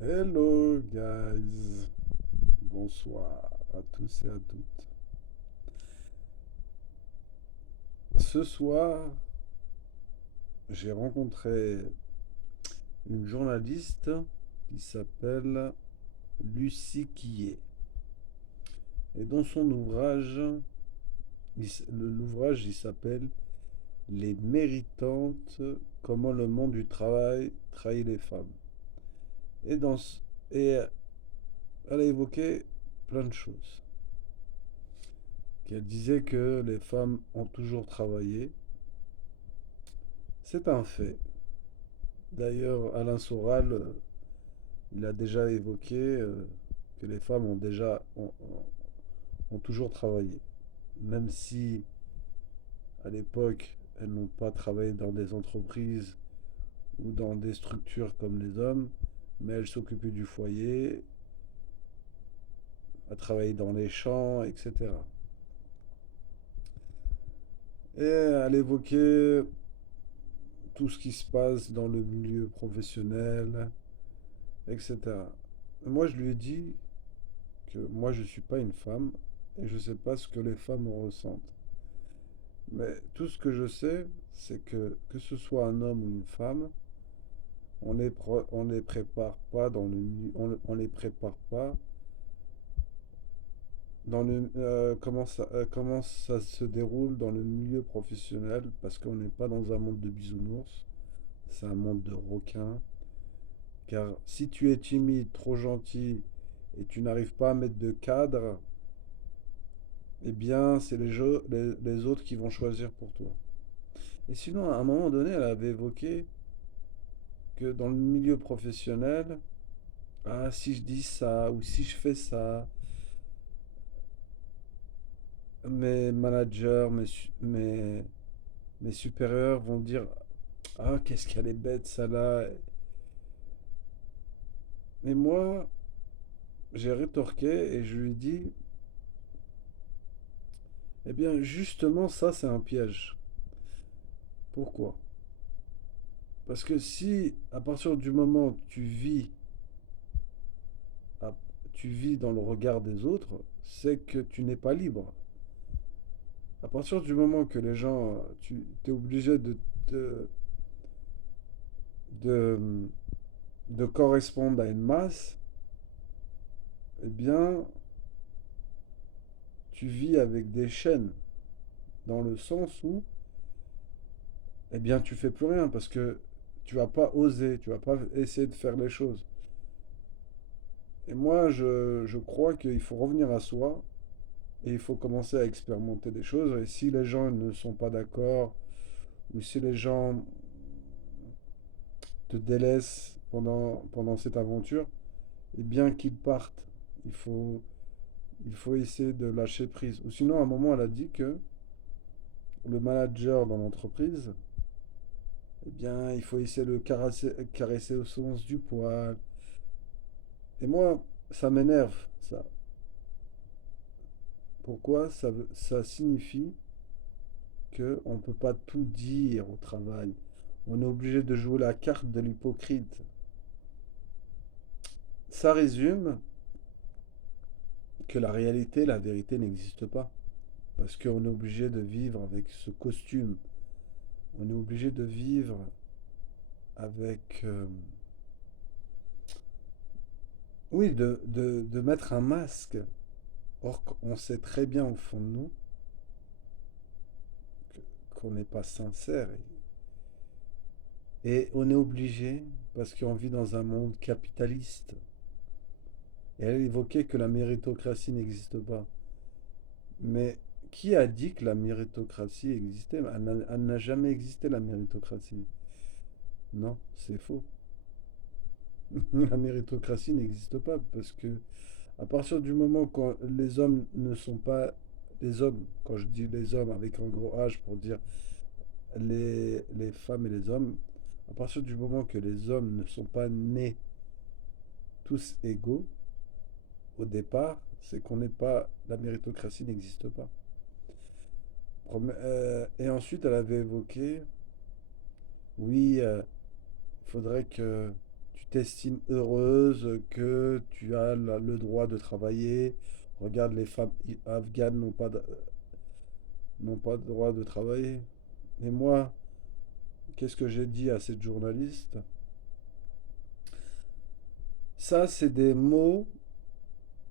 Hello guys, bonsoir à tous et à toutes. Ce soir, j'ai rencontré une journaliste qui s'appelle Lucie Quillet. Et dans son ouvrage, l'ouvrage il s'appelle Les méritantes, comment le monde du travail trahit les femmes. Et, dans, et elle a évoqué plein de choses. Elle disait que les femmes ont toujours travaillé. C'est un fait. D'ailleurs, Alain Soral, il a déjà évoqué que les femmes ont toujours travaillé. Même si, à l'époque, elles n'ont pas travaillé dans des entreprises ou dans des structures comme les hommes, mais elles s'occupaient du foyer, à travailler dans les champs, etc. Et elle évoquait tout ce qui se passe dans le milieu professionnel, etc. Moi, je lui ai dit que moi, je ne suis pas une femme et je ne sais pas ce que les femmes ressentent. Mais tout ce que je sais, c'est que ce soit un homme ou une femme, on les prépare pas on les prépare pas dans comment ça se déroule dans le milieu professionnel parce qu'on n'est pas dans un monde de bisounours, c'est un monde de requins. Car si tu es timide, trop gentil et tu n'arrives pas à mettre de cadre, eh bien, c'est les autres qui vont choisir pour toi. Et sinon, à un moment donné, elle avait évoqué que dans le milieu professionnel, ah, si je dis ça ou si je fais ça, mes managers, mes supérieurs vont dire, ah, qu'est-ce qu'elle est bête, ça là. Mais moi, j'ai rétorqué et je lui ai dit, eh bien, justement, ça, c'est un piège. Pourquoi? Parce que si, à partir du moment où à- tu vis dans le regard des autres, c'est que tu n'es pas libre. À partir du moment que les gens, tu es obligé de, de, de correspondre à une masse, eh bien, tu vis avec des chaînes, dans le sens où, eh bien, tu fais plus rien parce que tu vas pas oser, tu vas pas essayer de faire les choses. Et moi, je crois qu'il faut revenir à soi et il faut commencer à expérimenter des choses. Et si les gens ne sont pas d'accord, ou si les gens te délaissent pendant cette aventure, eh bien qu'ils partent. Il faut, il faut essayer de lâcher prise. Ou sinon, à un moment, elle a dit que le manager dans l'entreprise, eh bien, il faut essayer de le caresser au sens du poil. Et moi, ça m'énerve, ça. Pourquoi? Ça signifie qu'on ne peut pas tout dire au travail. On est obligé de jouer la carte de l'hypocrite. Ça résume que la réalité, la vérité n'existe pas. Parce qu'on est obligé de vivre avec ce costume. On est obligé de vivre avec... oui, de mettre un masque. Or, on sait très bien au fond de nous qu'on n'est pas sincère. Et on est obligé parce qu'on vit dans un monde capitaliste. Et elle évoquait que la méritocratie n'existe pas. Mais qui a dit que la méritocratie existait? Elle n'a jamais existé, la méritocratie. Non, c'est faux. La méritocratie n'existe pas parce que à partir du moment quand les hommes ne sont pas les hommes, quand je dis les hommes avec un gros H pour dire les femmes et les hommes, à partir du moment que les hommes ne sont pas nés tous égaux au départ, c'est qu'on n'est pas la méritocratie n'existe pas. Et ensuite, elle avait évoqué, oui, il faudrait que t'estimes heureuse, que tu as le droit de travailler. Regarde, les femmes afghanes n'ont pas le droit de travailler. Et moi, qu'est-ce que j'ai dit à cette journaliste? Ça, c'est des mots,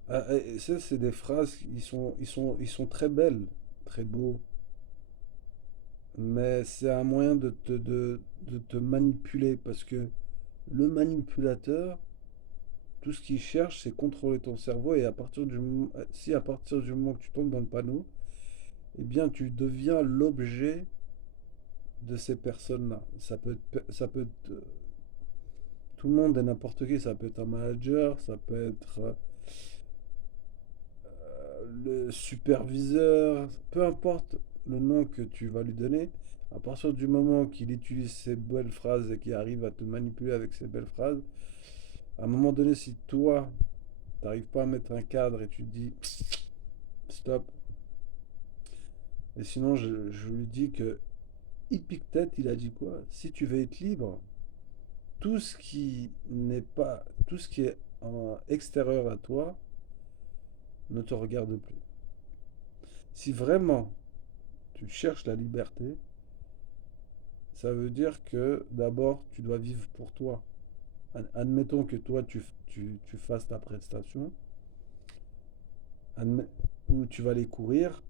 ça, c'est des phrases, ils sont très belles, très beaux, mais c'est un moyen de te manipuler, parce que le manipulateur, tout ce qu'il cherche, c'est contrôler ton cerveau, et si à partir du moment que tu tombes dans le panneau, eh bien, tu deviens l'objet de ces personnes-là. Ça peut être tout le monde et n'importe qui, ça peut être un manager, ça peut être le superviseur, peu importe le nom que tu vas lui donner, à partir du moment qu'il utilise ces belles phrases et qu'il arrive à te manipuler avec ces belles phrases, à un moment donné, si toi, tu n'arrives pas à mettre un cadre et tu te dis stop, et sinon je lui dis que Épictète, il a dit quoi? Si tu veux être libre, tout ce qui n'est pas, tout ce qui est extérieur à toi ne te regarde plus. Si vraiment tu cherches la liberté, ça veut dire que d'abord tu dois vivre pour toi. Admettons que toi tu fasses ta prestation, admet- ou tu vas aller courir,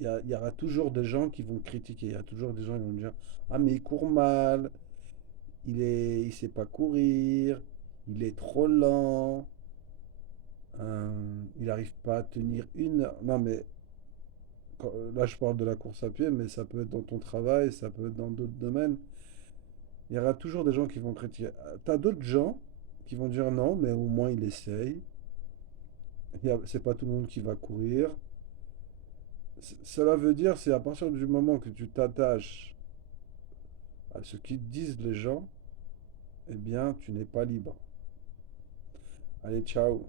il y aura toujours des gens qui vont critiquer, il y a toujours des gens qui vont dire ah mais il court mal, il sait pas courir, il est trop lent, il n'arrive pas à tenir une heure. Non mais là je parle de la course à pied, mais ça peut être dans ton travail, ça peut être dans d'autres domaines. Il y aura toujours des gens qui vont critiquer. T'as d'autres gens qui vont dire non, mais au moins il essaye. C'est pas tout le monde qui va courir. Cela veut dire, c'est à partir du moment que tu t'attaches à ce qu'ils disent les gens, eh bien, tu n'es pas libre. Allez, ciao.